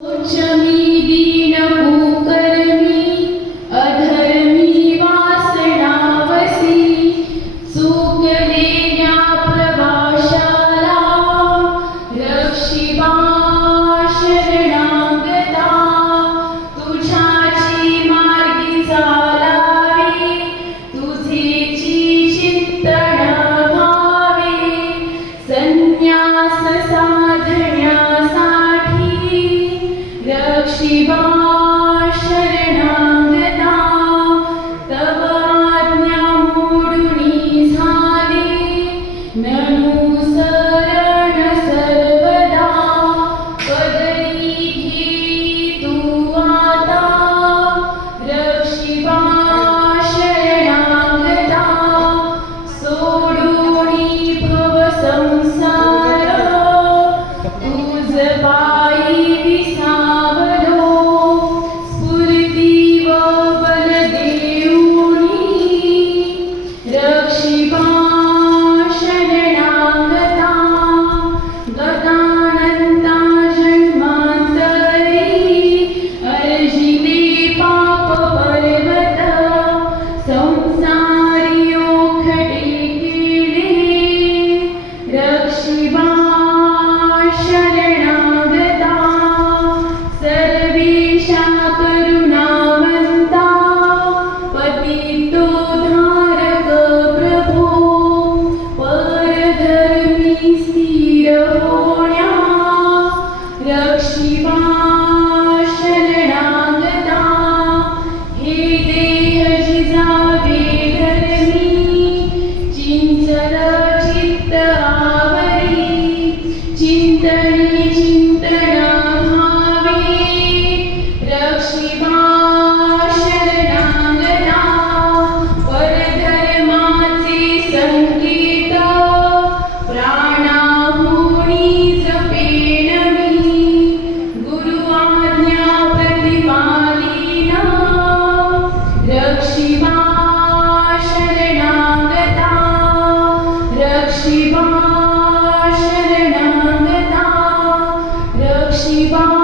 ക്ഷമീദീനപൂ Menus 西方 Shiva शरणागता रक्षिवा